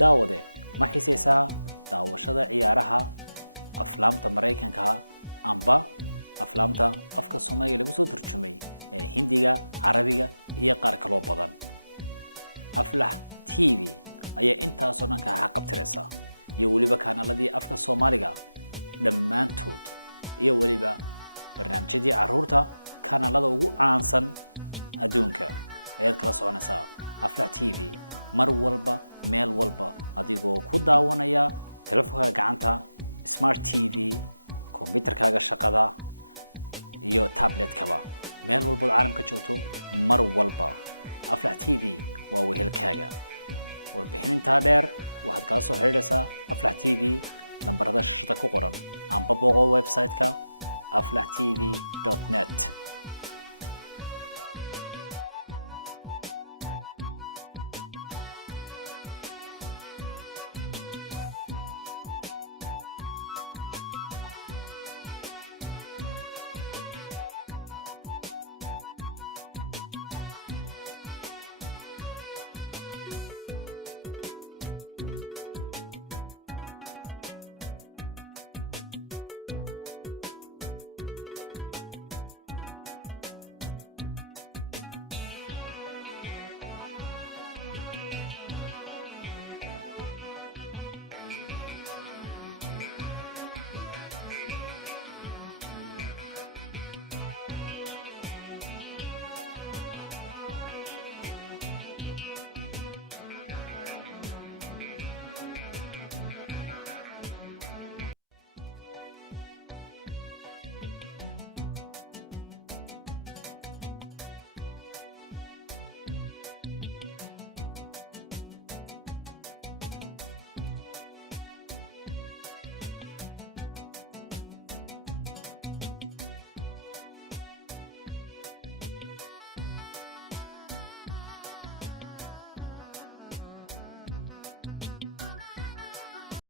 daawade ma xiisaysaa daawashada ciyaaraha aflaamta Mareykanka amba aflaamta afka Soomaaliga lagu soo turjumay ee Hindiga Carabiga iyo qaar kale oo badan Aflax TV ayaa intaas oo dhan ka xaqabtiraysa iyo waliba kanaladii afka Soomaaliga dhammaantood iyo waliba barnaamijyadii caruurta kanalada ugu caansan adduunka ayaad kala soconaysaa Aflax TV mar walba meel walba adigoo ku daawanaya telefoonka gacanta smart TV computerkaaga shaqada iyo tablet-kaba meel walba caalamka joogto mar walba Aflax TV waa wehelkaaga warbixinta dheer waxaad ka soo xiriiraysaa Aflax TV lambarada shashada ku qoran amba booqo website-ka aflaxtv.net